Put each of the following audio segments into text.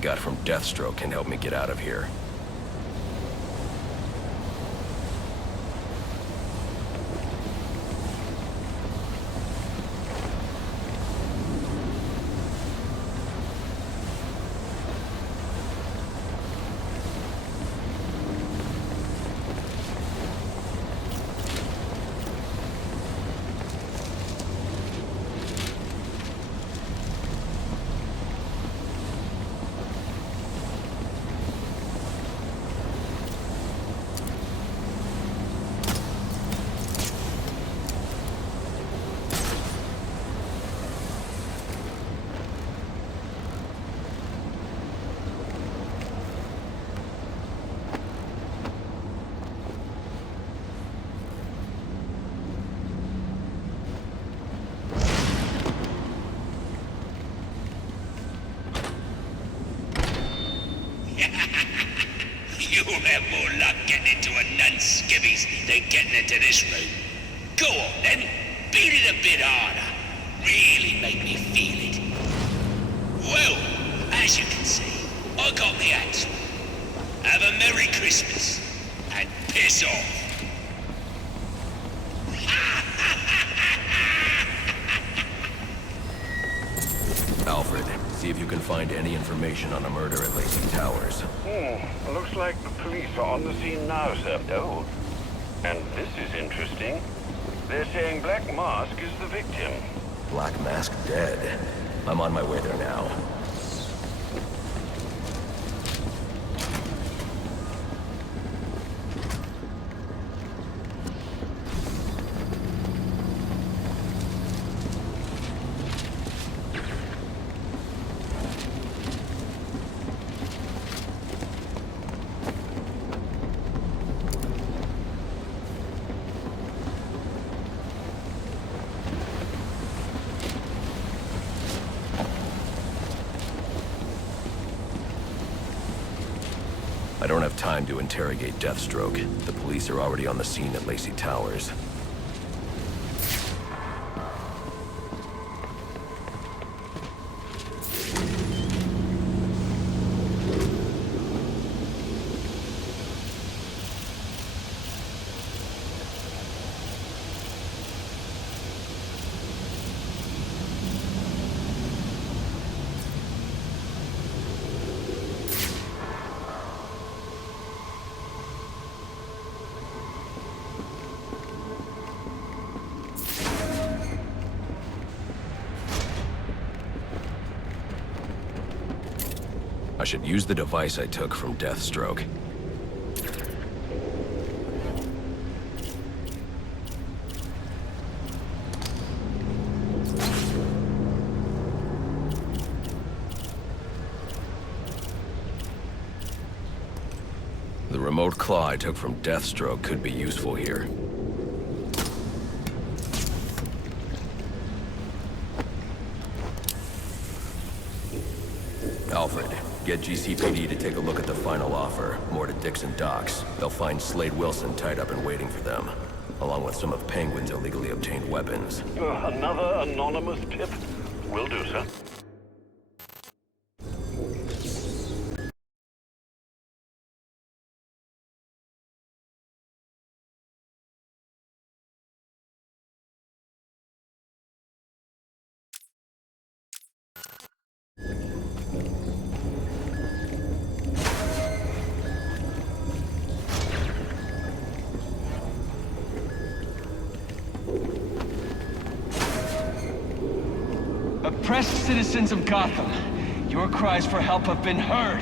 got from Deathstroke can help me get out of here. You'll have more luck getting into a nun's skivvies than getting into this room. Go on then, beat it a bit harder. Really make me feel it. Well, as you can see, I got the answer. Have a Merry Christmas, and piss off. Alfred, see if you can find any information on a murder at Lacey Towers. Looks like the police are on the scene now, sir. Oh, and this is interesting. They're saying Black Mask is the victim. Black Mask dead. I'm on my way there now. I don't have time to interrogate Deathstroke. The police are already on the scene at Lacey Towers. I should use the device I took from Deathstroke. The remote claw I took from Deathstroke could be useful here. Alfred, get GCPD to take a look at the final offer, more to Dixon Docks. They'll find Slade Wilson tied up and waiting for them, along with some of Penguin's illegally obtained weapons. Another anonymous tip? Will do, sir. Oppressed citizens of Gotham, your cries for help have been heard.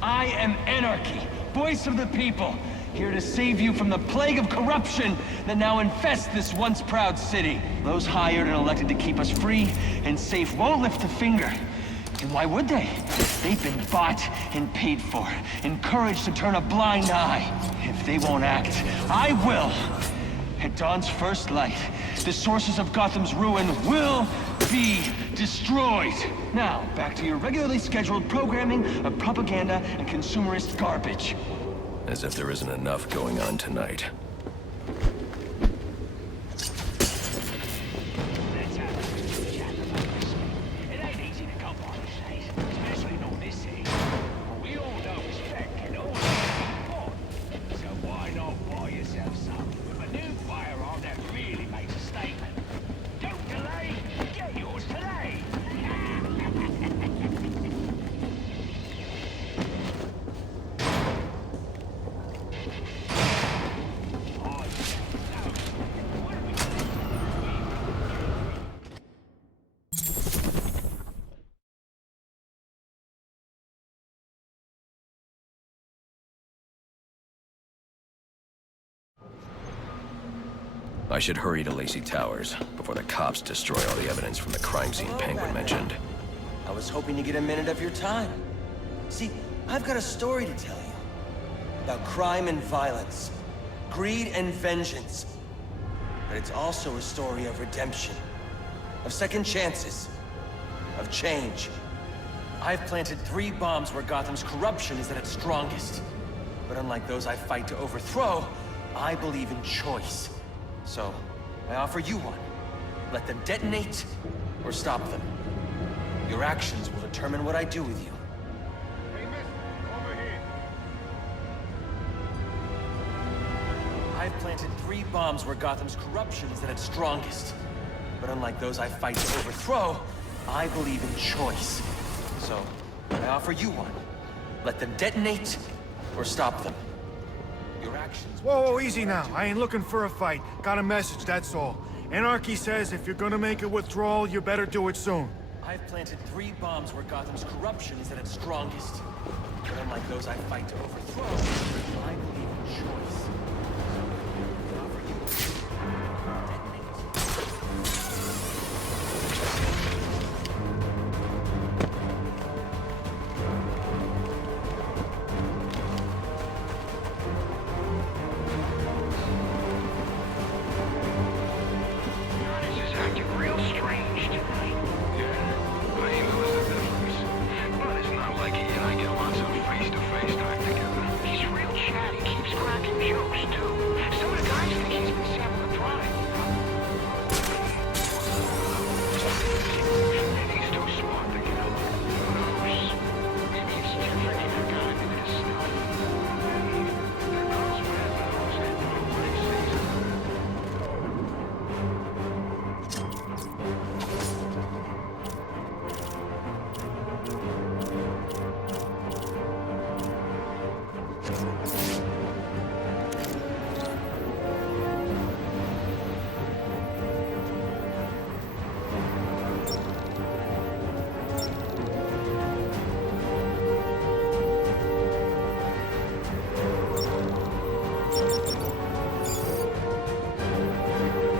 I am Anarchy, voice of the people, here to save you from the plague of corruption that now infests this once proud city. Those hired and elected to keep us free and safe won't lift a finger. And why would they? They've been bought and paid for, encouraged to turn a blind eye. If they won't act, I will. At dawn's first light, the sources of Gotham's ruin will be destroyed. Now, back to your regularly scheduled programming of propaganda and consumerist garbage. As if there isn't enough going on tonight. It ain't easy to come by these days, especially not this age. I should hurry to Lacey Towers before the cops destroy all the evidence from the crime scene Penguin mentioned. I was hoping to get a minute of your time. See, I've got a story to tell you. About crime and violence. Greed and vengeance. But it's also a story of redemption. Of second chances. Of change. I've planted 3 bombs where Gotham's corruption is at its strongest. But unlike those I fight to overthrow, I believe in choice. So, I offer you one. Let them detonate, or stop them. Your actions will determine what I do with you. Hey, mister, over here. I've planted 3 bombs where Gotham's corruption is at its strongest. But unlike those I fight to overthrow, I believe in choice. So, I offer you one. Let them detonate, or stop them. Your actions... Whoa, easy now. I ain't looking for a fight. Got a message, that's all. Anarchy says if you're gonna make a withdrawal, you better do it soon. I've planted 3 bombs where Gotham's corruption is at its strongest. But unlike those I fight to overthrow, I believe in choice. I offer you one. Detonate. This is acting real strange tonight. Yeah, I ain't noticed the difference. But it's not like he and I get lots of face-to-face time together. He's real chatty, keeps cracking jokes, too. Some of the guys think he's been sampling the product. And he's too smart to get up. Who knows? Maybe it's different if you got into this stuff. Who knows what happens and nobody sees it.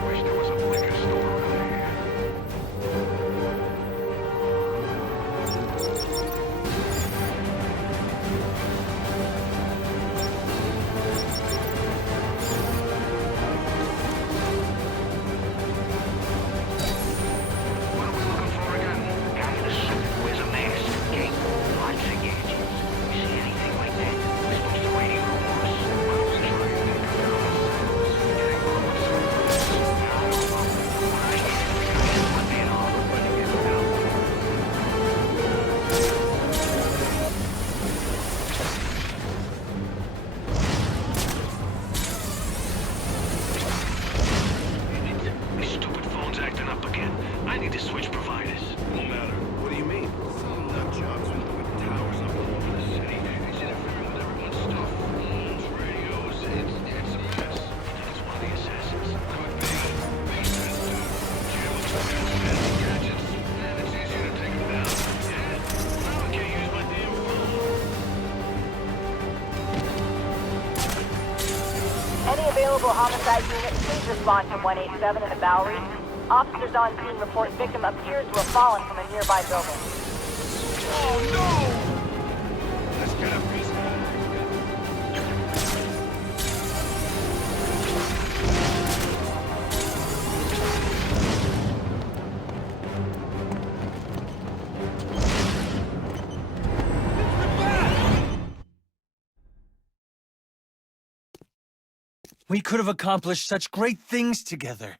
Wish there was a liquor store around here. What are we looking for again? Guy in a suit, wears a mask, gang, lots of gadgets. You see anything like that? We're supposed to radio reports. Well, we try and think of it ourselves. Gang reports. I don't know. When I hear it, I just want me and all the money is down. My stupid phone's acting up again. I need to switch providers. No matter. What do you mean? Some nut jobs with towers up all over the city. He's interfering with everyone's stuff. Phones, radios. It's a mess. It's one of the assassins. Could be. Basement dude. Jim looks like has gadgets. And it's easier to take him down. Yeah? Now I can't use my damn phone. Any available homicide unit, please respond to 187 in the Bowery. Officers on scene report victim appears to have fallen from a nearby building. Oh, no! Let's get a piece of it. We could have accomplished such great things together.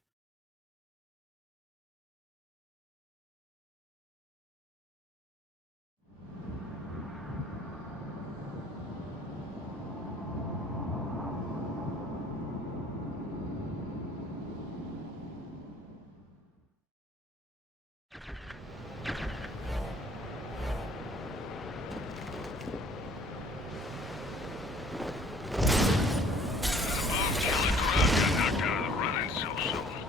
Killer crowd got knocked out of the run-in so soon.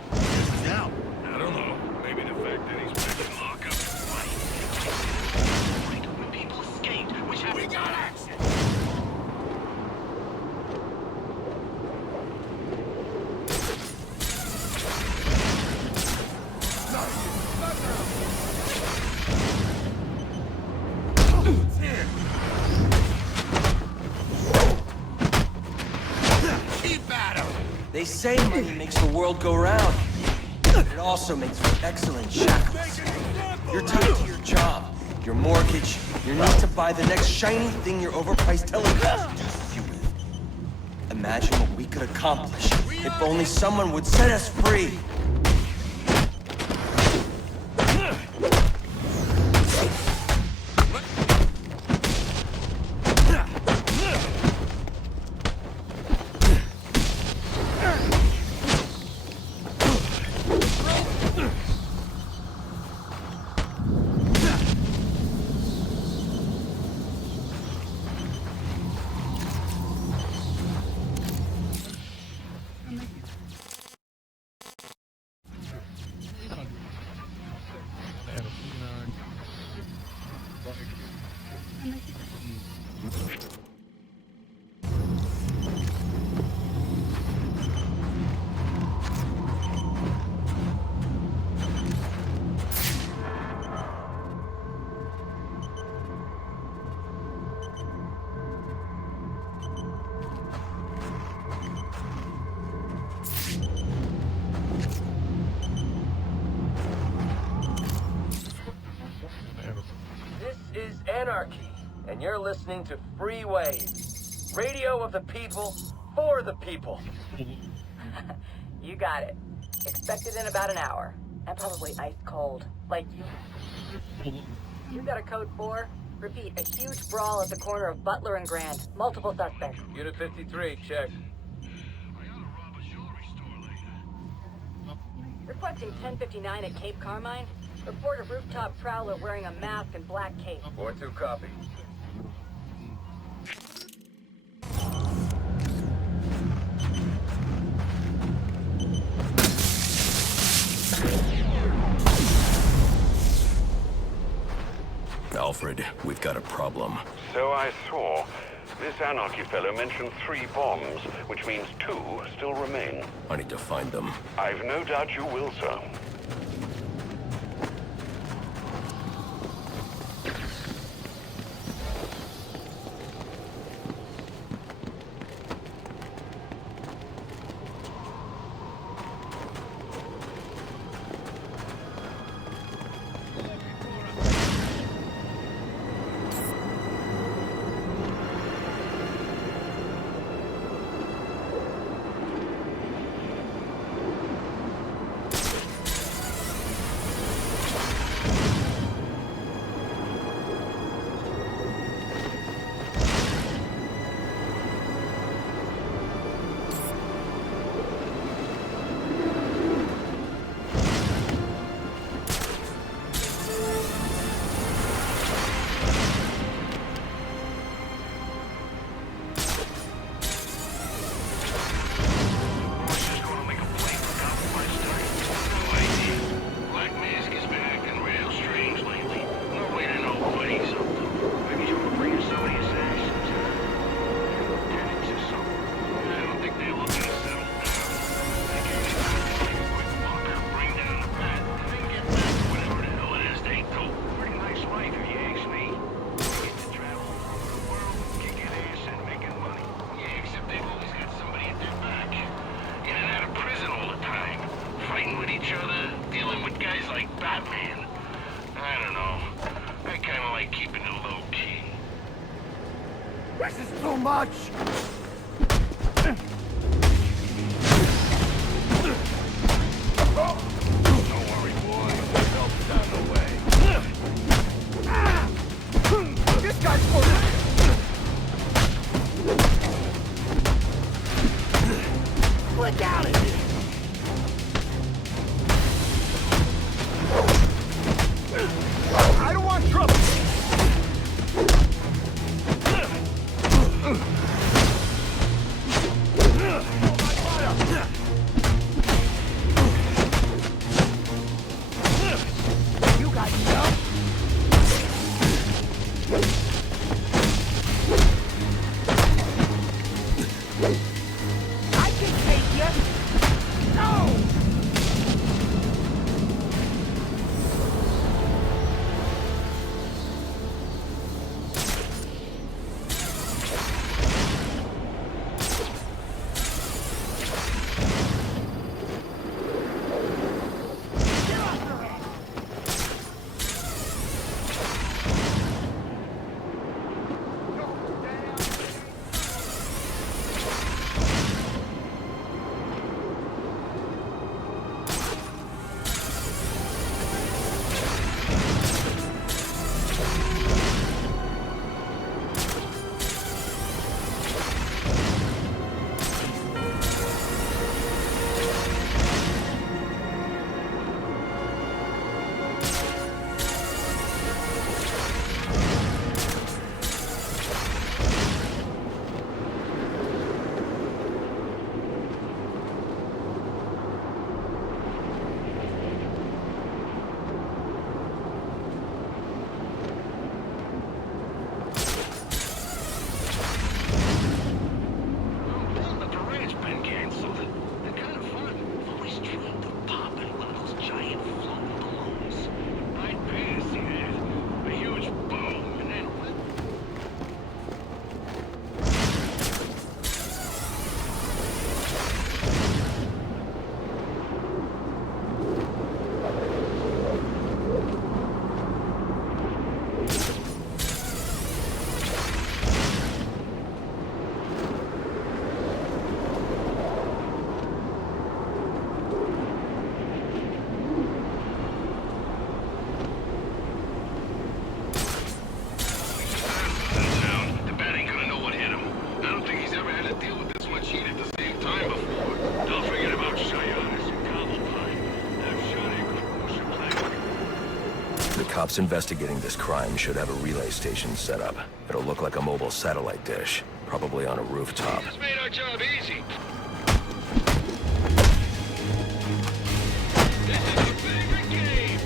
They say money makes the world go round, but it also makes for excellent shackles. You're tied to your job, your mortgage, your need to buy the next shiny thing your overpriced television induces you with. Imagine what we could accomplish if only someone would set us free. This is Anarchy, and you're listening to Free Wave. Radio of the people, for the people. You got it. Expected in about an hour. And probably ice cold. Like you. You got a code 4? Repeat, a huge brawl at the corner of Butler and Grand. Multiple suspects. Unit 53, check. Requesting 1059 at Cape Carmine. Report a rooftop prowler wearing a mask and black cape. 4-2 copy. Alfred, we've got a problem. So I saw. This Anarchy fellow mentioned 3 bombs, which means 2 still remain. I need to find them. I've no doubt you will, sir. This is too much! Don't worry, boy. Help's on the way. This guy's for Click out of here! I don't want trouble! Cops investigating this crime should have a relay station set up. It'll look like a mobile satellite dish, probably on a rooftop. This made our job easy. This is your favorite game.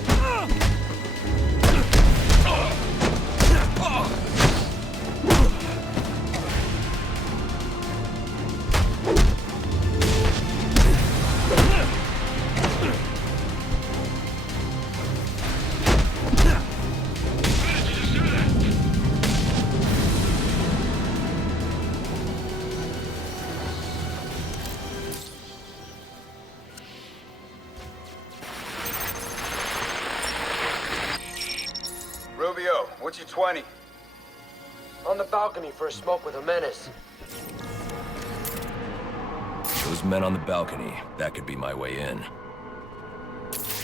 Rubio, what's your 20? On the balcony for a smoke with a menace. Those men on the balcony, that could be my way in.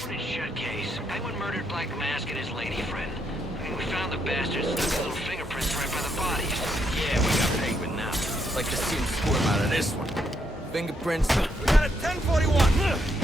Pretty shut case. Penguin murdered Black Mask and his lady friend. I mean, we found the bastards, stuck his little fingerprints right by the bodies. Yeah, we got Penguin now. Like to see him squirm out of this one. Fingerprints. We got a 1041!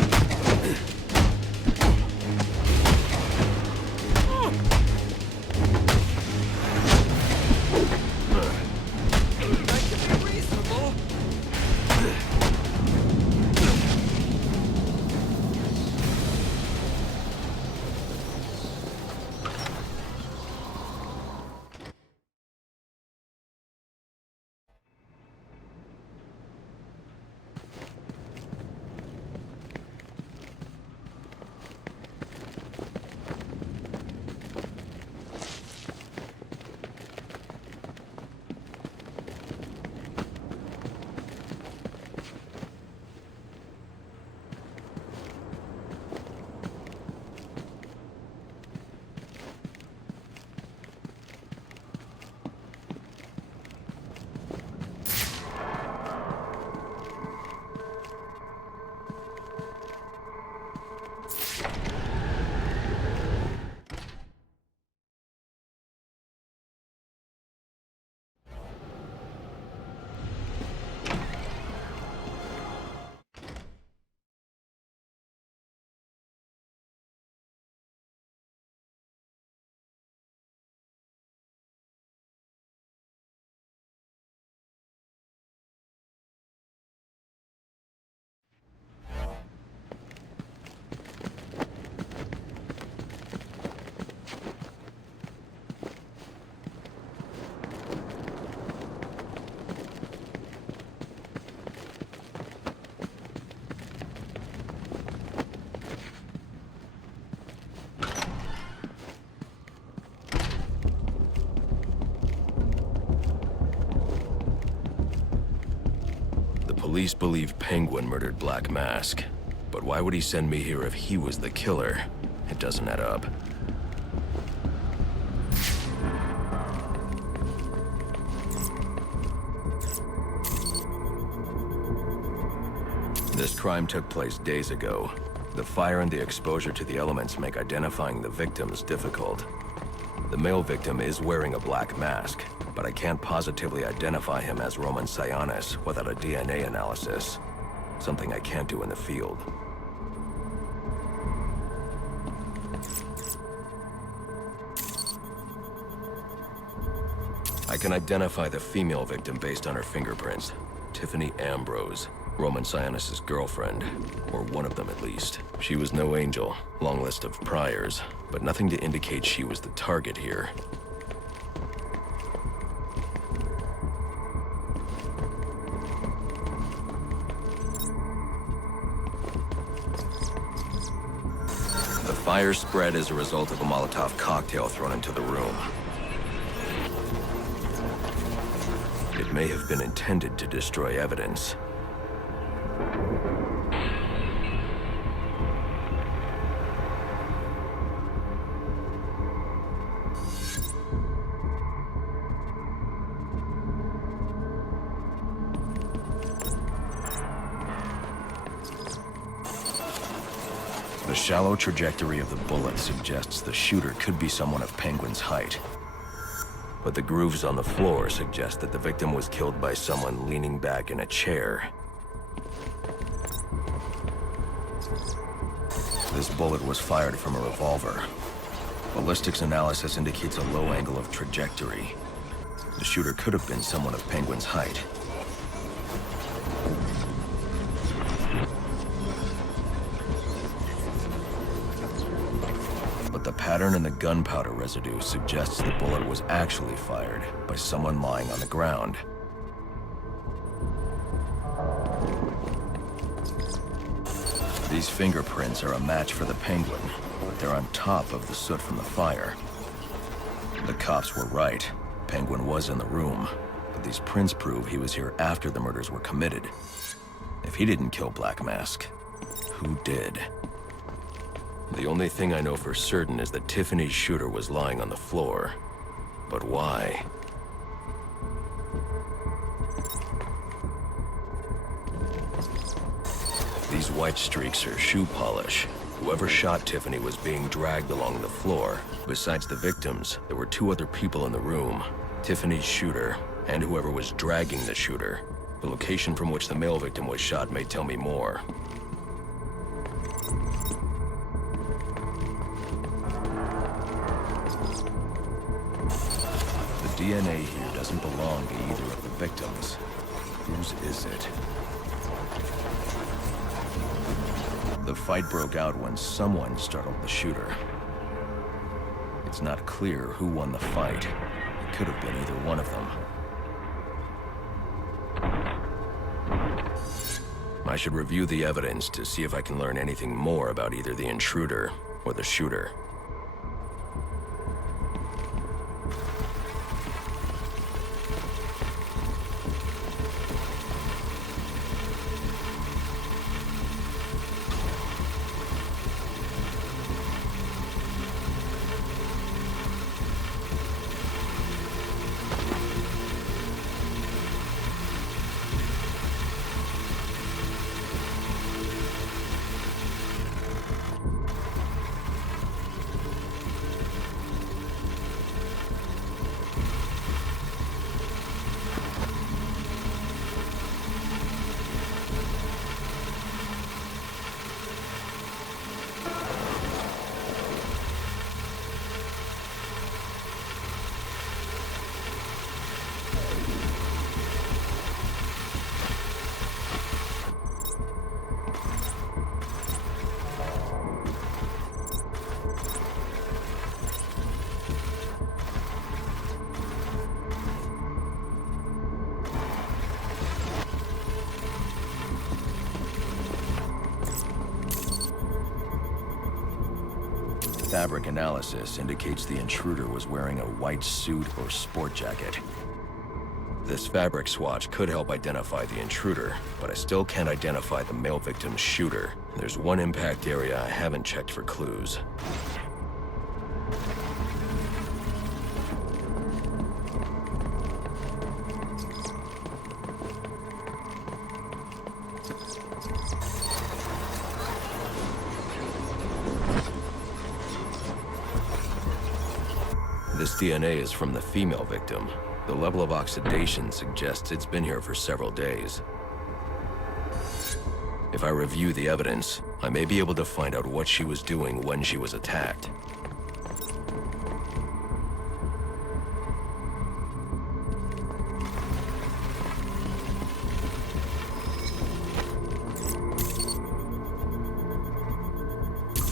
Police believe Penguin murdered Black Mask. But why would he send me here if he was the killer? It doesn't add up. This crime took place days ago. The fire and the exposure to the elements make identifying the victims difficult. The male victim is wearing a black mask, but I can't positively identify him as Roman Sionis without a DNA analysis. Something I can't do in the field. I can identify the female victim based on her fingerprints. Tiffany Ambrose, Roman Sionis' girlfriend, or one of them at least. She was no angel, long list of priors, but nothing to indicate she was the target here. The fire spread as a result of a Molotov cocktail thrown into the room. It may have been intended to destroy evidence. The shallow trajectory of the bullet suggests the shooter could be someone of Penguin's height. But the grooves on the floor suggest that the victim was killed by someone leaning back in a chair. This bullet was fired from a revolver. Ballistics analysis indicates a low angle of trajectory. The shooter could have been someone of Penguin's height. But the pattern in the gunpowder residue suggests the bullet was actually fired by someone lying on the ground. These fingerprints are a match for the Penguin, but they're on top of the soot from the fire. The cops were right. Penguin was in the room, but these prints prove he was here after the murders were committed. If he didn't kill Black Mask, who did? The only thing I know for certain is that Tiffany's shooter was lying on the floor. But why? These white streaks are shoe polish. Whoever shot Tiffany was being dragged along the floor. Besides the victims, there were two other people in the room. Tiffany's shooter, and whoever was dragging the shooter. The location from which the male victim was shot may tell me more. The DNA here doesn't belong to either of the victims. Whose is it? The fight broke out when someone startled the shooter. It's not clear who won the fight. It could have been either one of them. I should review the evidence to see if I can learn anything more about either the intruder or the shooter. Fabric analysis indicates the intruder was wearing a white suit or sport jacket. This fabric swatch could help identify the intruder, but I still can't identify the male victim's shooter. There's one impact area I haven't checked for clues. This DNA is from the female victim. The level of oxidation suggests it's been here for several days. If I review the evidence, I may be able to find out what she was doing when she was attacked.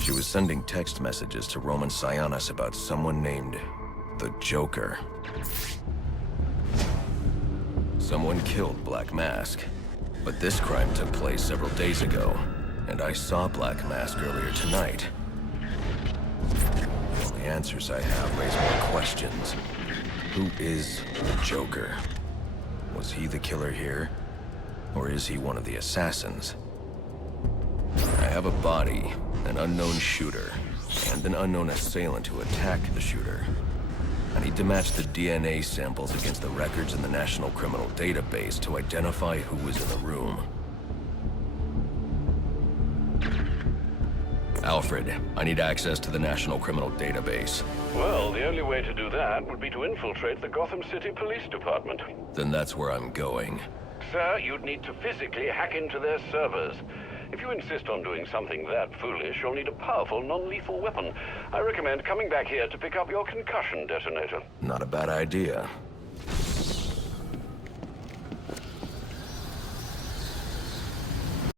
She was sending text messages to Roman Sionis about someone named the Joker. Someone killed Black Mask, but this crime took place several days ago, and I saw Black Mask earlier tonight. The only answers I have raise more questions. Who is the Joker? Was he the killer here, or is he one of the assassins? I have a body, an unknown shooter, and an unknown assailant who attacked the shooter. I need to match the DNA samples against the records in the National Criminal Database to identify who was in the room. Alfred, I need access to the National Criminal Database. Well, the only way to do that would be to infiltrate the Gotham City Police Department. Then that's where I'm going. Sir, you'd need to physically hack into their servers. If you insist on doing something that foolish, you'll need a powerful, non-lethal weapon. I recommend coming back here to pick up your concussion detonator. Not a bad idea.